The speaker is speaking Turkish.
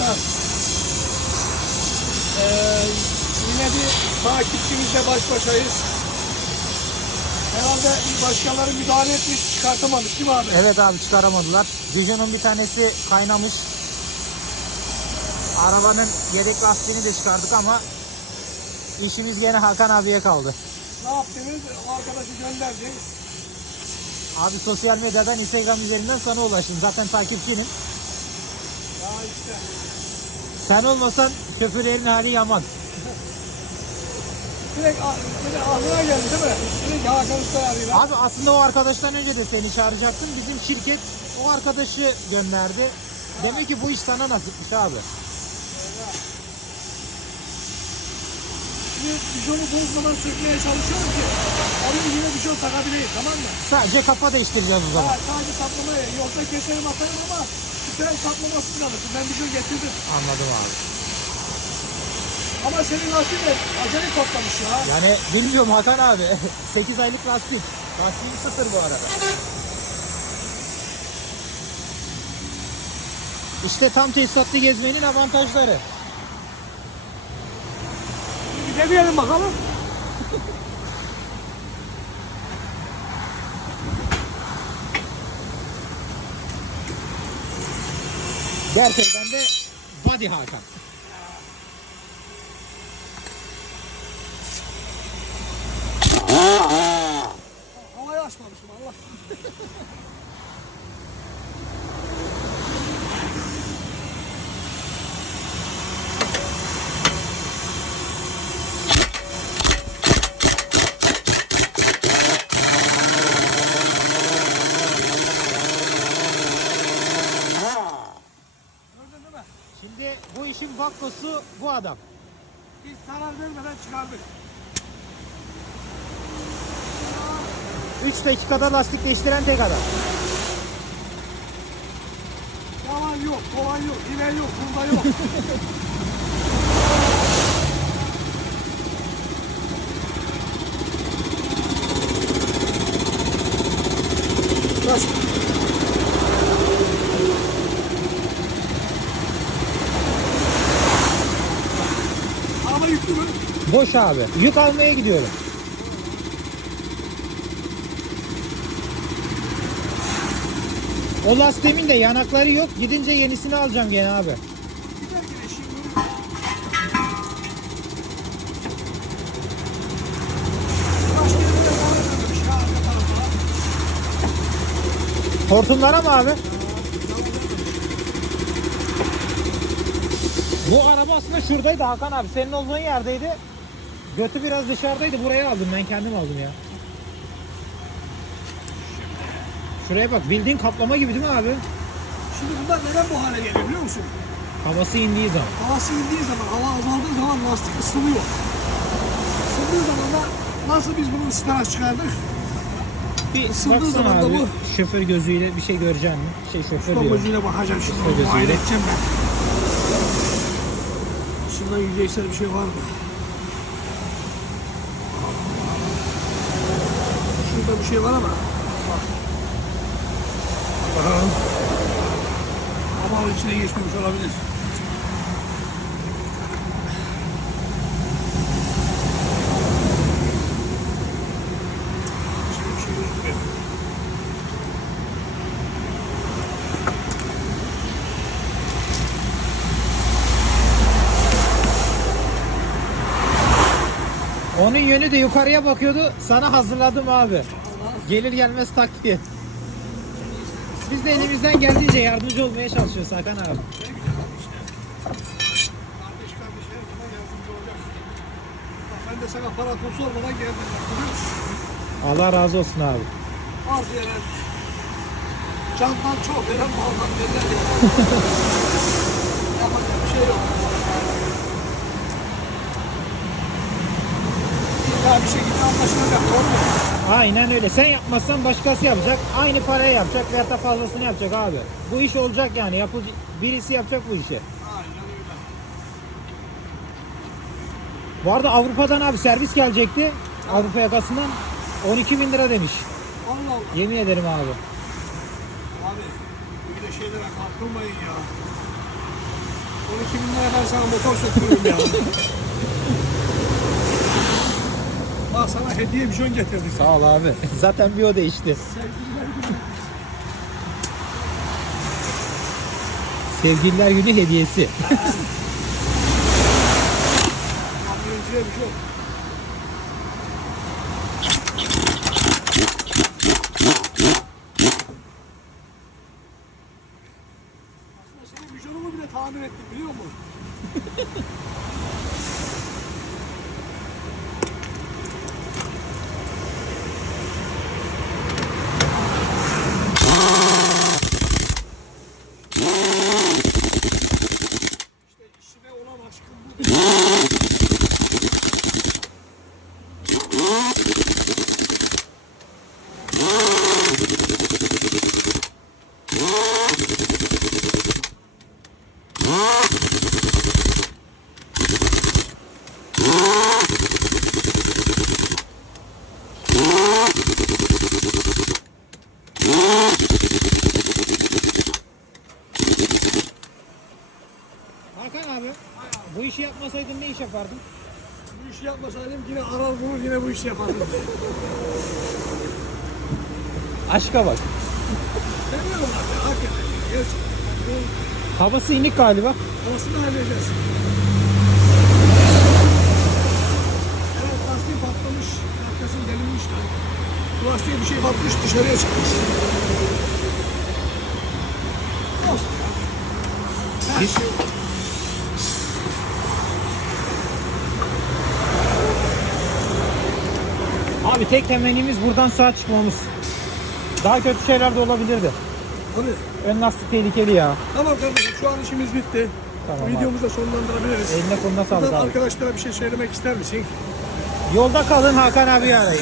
arkadaşlar. Ee, yine bir takipçimizle baş başayız. Herhalde başkaları müdahale etmiş, çıkartamamış değil mi abi? Evet abi çıkaramadılar. Vision'un bir tanesi kaynamış. Arabanın yedek lastiğini de çıkardık ama işimiz gene Hakan abiye kaldı. Ne yaptınız? O arkadaşı gönderdi. Abi sosyal medyadan Instagram üzerinden sana ulaştım. Zaten takipçinim. İşte. Sen olmasan şoförlerin hali yaman. Direkt, direkt aklına geldi değil mi? Direkt Hakan Usta arıyor. Abi aslında o arkadaştan önce de seni çağıracaktım. Bizim şirket o arkadaşı gönderdi. Demek ki bu iş sana nasipmiş abi. Şimdi bijonu bozmadan sökmeye çalışıyorum ki oraya yine bijon takabileyim tamam mı? Sadece kafa değiştireceğiz o zaman. Ha, sadece kaplamayı yoksa keserim atarım ama tren kaplaması lazım. Ben bijon getirdim. Anladım abi. Ama senin lastik de acele toplamış ya. Yani bilmiyorum Hakan abi. 8 aylık lastik. Lastiğim sıfır bu arada. İşte tam tesisatlı gezmenin avantajları. Bir deneyelim bakalım. Gerçekten de body Hakan. Havayı açmamışım Allah. bu işin bakkosu bu adam. Hiç zarar vermeden çıkardık. 3 dakikada lastik değiştiren tek adam. Yalan yok, kolan yok, hile yok, bunda yok. Kaç. Boş abi. Yük almaya gidiyorum. O lastiğimin de yanakları yok. Gidince yenisini alacağım gene abi. Hortumlara mı abi? Bu araba aslında şuradaydı Hakan abi. Senin olduğun yerdeydi. Götü biraz dışarıdaydı. Buraya aldım ben kendim aldım ya. Şuraya bak bildiğin kaplama gibi değil mi abi? Şimdi bunlar neden bu hale geliyor biliyor musun? Havası indiği zaman. Havası indiği zaman, hava azaldığı zaman lastik ısınıyor. Isındığı zaman da nasıl biz bunu ısıtarak çıkardık? Bir Isındığı baksana zaman da abi. bu- Şoför gözüyle bir şey göreceksin mi? Şey şoför diyorum. gözüyle bakacağım şimdi. Gözüyle. Muayene edeceğim ben. Şundan yüzeysel bir şey var mı? Şurada bir şey var ama. Bak. Bakalım. Ama o içine geçmemiş olabilir. Onun yönü de yukarıya bakıyordu. Sana hazırladım abi. Gelir gelmez tak diye. Biz de elimizden geldiğince yardımcı olmaya çalışıyoruz Hakan abi. Kardeş kardeş her zaman yardımcı olacak. Bak ben de sana para pul sormadan geldim. Allah razı olsun abi. Az veren, candan çok veren maldan derler ya. Yapacak bir şey yok. İlla bir şekilde anlaşılacak, doğru? Aynen öyle. Sen yapmazsan başkası yapacak. Aynı parayı yapacak veya da fazlasını yapacak abi. Bu iş olacak yani. Yapıcı, birisi yapacak bu işi. Bu arada Avrupa'dan abi servis gelecekti. Avrupa yakasından 12 bin lira demiş. Allah Allah. Yemin ederim abi. Abi böyle şeylere kaptırmayın ya. bin lira ben sana motor söktürürüm ya. Sana hediye bir jön getirdik. Sağ ol abi. Zaten bir o değişti. Sevgililer günü hediyesi. Birinciye bir şey yok. Aslında senin vizyonunu bile tamir ettim biliyor musun? aşkım bu. Hakan abi, bu işi yapmasaydın ne iş yapardın? Bu işi yapmasaydım yine arar bulur yine bu işi yapardım. Aşka bak. Seviyorum artık hakikaten. Gerçekten. Havası inik galiba. havasını halledeceğiz. Evet lastiği patlamış. Arkasını delinmiş. Lastiğe bir şey batmış dışarıya çıkmış. Olsun. Her şey tek temennimiz buradan sağ çıkmamız. Daha kötü şeyler de olabilirdi. Abi, Ön lastik tehlikeli ya. tamam kardeşim şu an işimiz bitti. Tamam abi. Videomuzu da sonlandırabiliriz. Eline koluna sağlık Buradan abi. arkadaşlara bir şey söylemek ister misin? Yolda kalın Hakan abi arayın.